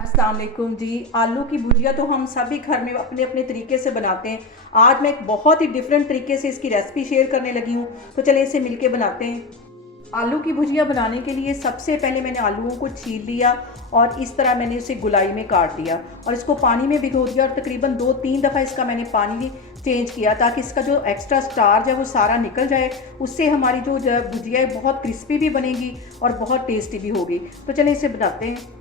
अस्सलाम वालेकुम जी। आलू की भुजिया तो हम सभी घर में अपने अपने तरीके से बनाते हैं। आज मैं एक बहुत ही डिफरेंट तरीके से इसकी रेसिपी शेयर करने लगी हूँ, तो चलिए इसे मिलके बनाते हैं। आलू की भुजिया बनाने के लिए सबसे पहले मैंने आलूओं को छील लिया और इस तरह मैंने उसे गुलाई में काट दिया और इसको पानी में भिगो दिया और तकरीबन 2-3 दफ़ा इसका मैंने पानी चेंज किया ताकि इसका जो एक्स्ट्रा स्टार्च है वो सारा निकल जाए। उससे हमारी जो भुजिया है बहुत क्रिस्पी भी बनेगी और बहुत टेस्टी भी होगी। तो चलिए इसे बनाते हैं।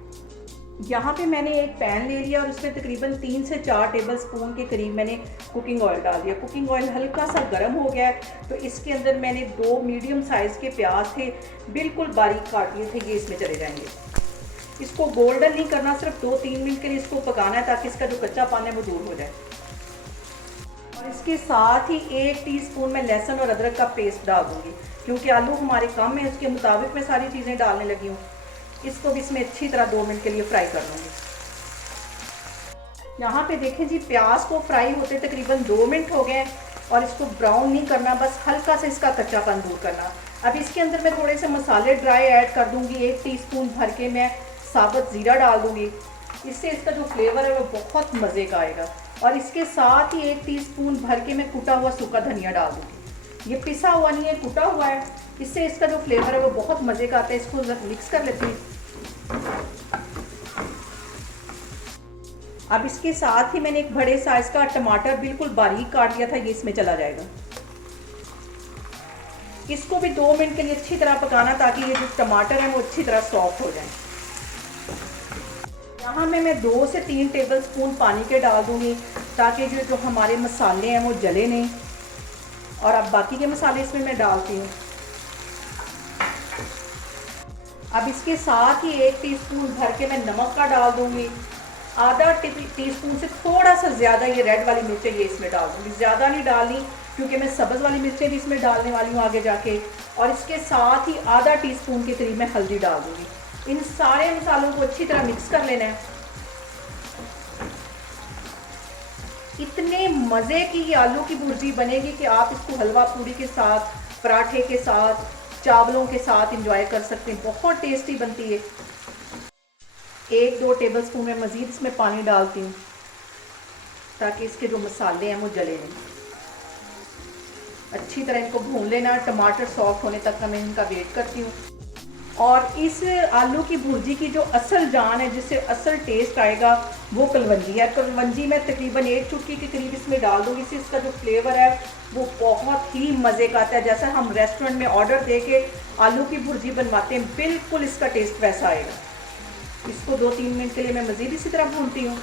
यहाँ पे मैंने एक पैन ले लिया और उसमें तकरीबन 3 से 4 टेबल स्पून के करीब मैंने कुकिंग ऑयल डाल दिया। कुकिंग ऑयल हल्का सा गर्म हो गया है तो इसके अंदर मैंने 2 मीडियम साइज़ के प्याज थे, बिल्कुल बारीक काट लिए थे, ये इसमें चले जाएंगे। इसको गोल्डन नहीं करना, सिर्फ 2-3 मिनट के लिए इसको पकाना है ताकि इसका जो कच्चा पानी है वो दूर हो जाए। और इसके साथ ही 1 टीस्पून मैं लहसुन और अदरक का पेस्ट डाल दूँगी, क्योंकि आलू हमारे कम है उसके मुताबिक मैं सारी चीज़ें डालने लगी हूँ। इसको भी इसमें अच्छी तरह 2 मिनट के लिए फ्राई कर लूँगी। यहाँ पे देखें जी, प्याज को फ्राई होते तकरीबन 2 मिनट हो गए और इसको ब्राउन नहीं करना, बस हल्का सा इसका कच्चापन दूर करना। अब इसके अंदर मैं थोड़े से मसाले ड्राई ऐड कर दूँगी। 1 टीस्पून भर के मैं साबुत ज़ीरा डाल दूँगी, इससे इसका जो फ्लेवर है वो बहुत मज़े का आएगा। और इसके साथ ही 1 टीस्पून भर के मैं कुटा हुआ सूखा धनिया डाल दूँगी। ये पिसा हुआ नहीं है, कुटा हुआ है, इससे इसका जो फ्लेवर है वो बहुत मज़े का आता है। इसको मिक्स कर लेते हैं। अब इसके साथ ही मैंने एक बड़े साइज का टमाटर बिल्कुल बारीक काट लिया था, ये इसमें चला जाएगा। इसको भी 2 मिनट के लिए अच्छी तरह पकाना ताकि ये जो टमाटर है वो अच्छी तरह सॉफ्ट हो जाए। यहाँ में मैं 2 से 3 टेबल स्पून पानी के डाल दूंगी ताकि जो हमारे मसाले हैं वो जले नहीं। और अब बाकी के मसाले इसमें मैं डालती हूँ। अब इसके साथ ही 1 टीस्पून भर के मैं नमक का डाल दूंगी। आधा टीस्पून से थोड़ा सा ज़्यादा ये रेड वाली मिर्चें ये इसमें डाल दूंगी, ज़्यादा नहीं डालनी क्योंकि मैं सब्ज़ वाली मिर्चें भी इसमें डालने वाली हूँ आगे जाके। और इसके साथ ही आधा टीस्पून के करीब मैं हल्दी डाल दूंगी। इन सारे मसालों को अच्छी तरह मिक्स कर लेना है। इतने मज़े की ये आलू की भुर्जी बनेगी कि आप इसको हलवा पूरी के साथ, पराठे के साथ, चावलों के साथ इंजॉय कर सकते हैं। बहुत टेस्टी बनती है। 1-2 टेबल स्पून में मज़ीद इसमें पानी डालती हूँ ताकि इसके जो मसाले हैं वो जले नहीं। अच्छी तरह इनको भून लेना, टमाटर सॉफ्ट होने तक मैं इनका वेट करती हूँ। और इस आलू की भुर्जी की जो असल जान है, जिससे असल टेस्ट आएगा, वो कलवंजी है। कलवंजी मैं तकरीबन 1 चुटकी के करीब इसमें डाल दूँगी। इससे इसका जो फ्लेवर है वो बहुत ही मज़े का आता है। जैसा हम रेस्टोरेंट में ऑर्डर दे के आलू की भुर्जी बनवाते हैं, बिल्कुल इसका टेस्ट वैसा आएगा। इसको 2-3 मिनट के लिए मैं मज़ीद इसी तरह भूनती हूँ।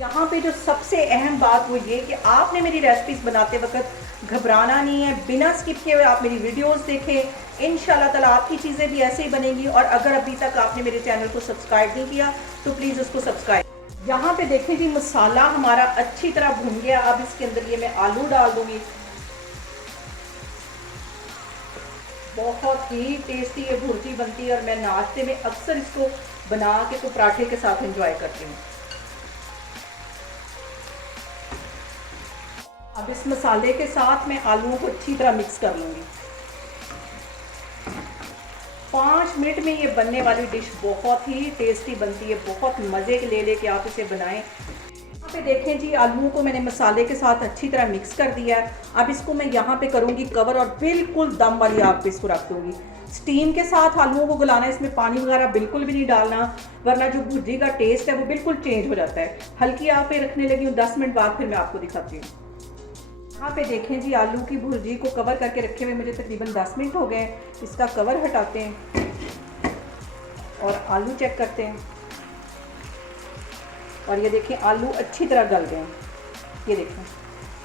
यहाँ पे जो सबसे अहम बात वो ये कि आपने मेरी रेसिपीज़ बनाते वक्त घबराना नहीं है, बिना स्किप किए हुए आप मेरी वीडियोस देखें। इंशाल्लाह ताला आपकी चीज़ें भी ऐसे ही बनेंगी। और अगर अभी तक आपने मेरे चैनल को सब्सक्राइब नहीं किया तो प्लीज़ उसको सब्सक्राइब। यहाँ पे देखें जी, मसाला हमारा अच्छी तरह भून गया। अब इसके अंदर ये मैं आलू डाल दूँगी। बहुत ही टेस्टी ये भुर्जी बनती है और मैं नाश्ते में अक्सर इसको बना के तो पराठे के साथ एंजॉय करती हूँ। अब इस मसाले के साथ मैं आलूओं को अच्छी तरह मिक्स कर लूँगी। 5 मिनट में ये बनने वाली डिश बहुत ही टेस्टी बनती है। बहुत मज़े के ले के आप इसे बनाएं। यहाँ पे देखें जी, आलूओं को मैंने मसाले के साथ अच्छी तरह मिक्स कर दिया है। अब इसको मैं यहाँ पे करूँगी कवर और बिल्कुल दम वाली आग पे इसको रख दूँगी। स्टीम के साथ आलूओं को गलाना है, इसमें पानी वगैरह बिल्कुल भी नहीं डालना, वरना जो भुर्जी का टेस्ट है वो बिल्कुल चेंज हो जाता है। हल्की आग पे रखने लगी हूँ। 10 मिनट बाद फिर मैं आपको दिखाती हूँ। यहाँ पे देखें जी, आलू की भुर्जी को कवर करके रखे हुए मुझे तकरीबन 10 मिनट हो गए। इसका कवर हटाते हैं और आलू चेक करते हैं। और ये देखें, आलू अच्छी तरह गल गए हैं। ये देखें,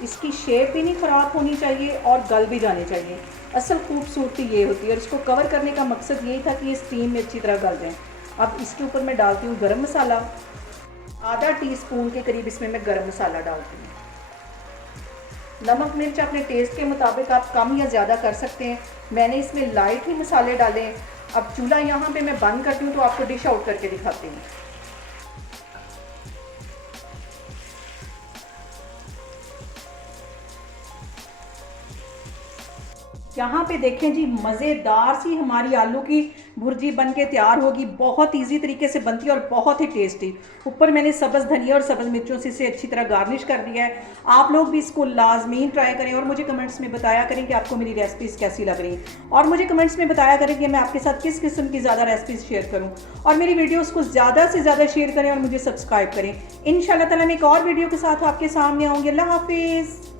इसकी शेप भी नहीं ख़राब होनी चाहिए और गल भी जानी चाहिए। असल खूबसूरती ये होती है। और इसको कवर करने का मकसद यही था कि ये स्टीम में अच्छी तरह गल जाएँ। अब इसके ऊपर मैं डालती हूँ गरम मसाला। आधा टीस्पून के करीब इसमें मैं गरम मसाला डालती हूँ। नमक मिर्च अपने टेस्ट के मुताबिक आप कम या ज़्यादा कर सकते हैं। मैंने इसमें लाइट ही मसाले डाले। अब चूल्हा यहाँ पे मैं बंद करती हूँ तो आपको डिश आउट करके दिखाती हूँ। यहाँ पे देखें जी, मज़ेदार सी हमारी आलू की भुर्जी बन के तैयार होगी। बहुत ईजी तरीके से बनती है और बहुत ही टेस्टी। ऊपर मैंने सब्ज़ धनिया और सब्ज़ मिर्चों से इसे अच्छी तरह गार्निश कर दिया है। आप लोग भी इसको लाजमीन ट्राई करें और मुझे कमेंट्स में बताया करें कि आपको मेरी रेसिपीज़ कैसी लग रही हैं, और मुझे कमेंट्स में बताया करें कि मैं आपके साथ किस किस्म की ज़्यादा रेसिपीज़ शेयर करूँ, और मेरी वीडियोस को ज़्यादा से ज़्यादा शेयर करें और मुझे सब्सक्राइब करें। इंशाल्लाह ताला मैं एक और वीडियो के साथ आपके सामने आऊँगी। अल्लाह हाफिज़।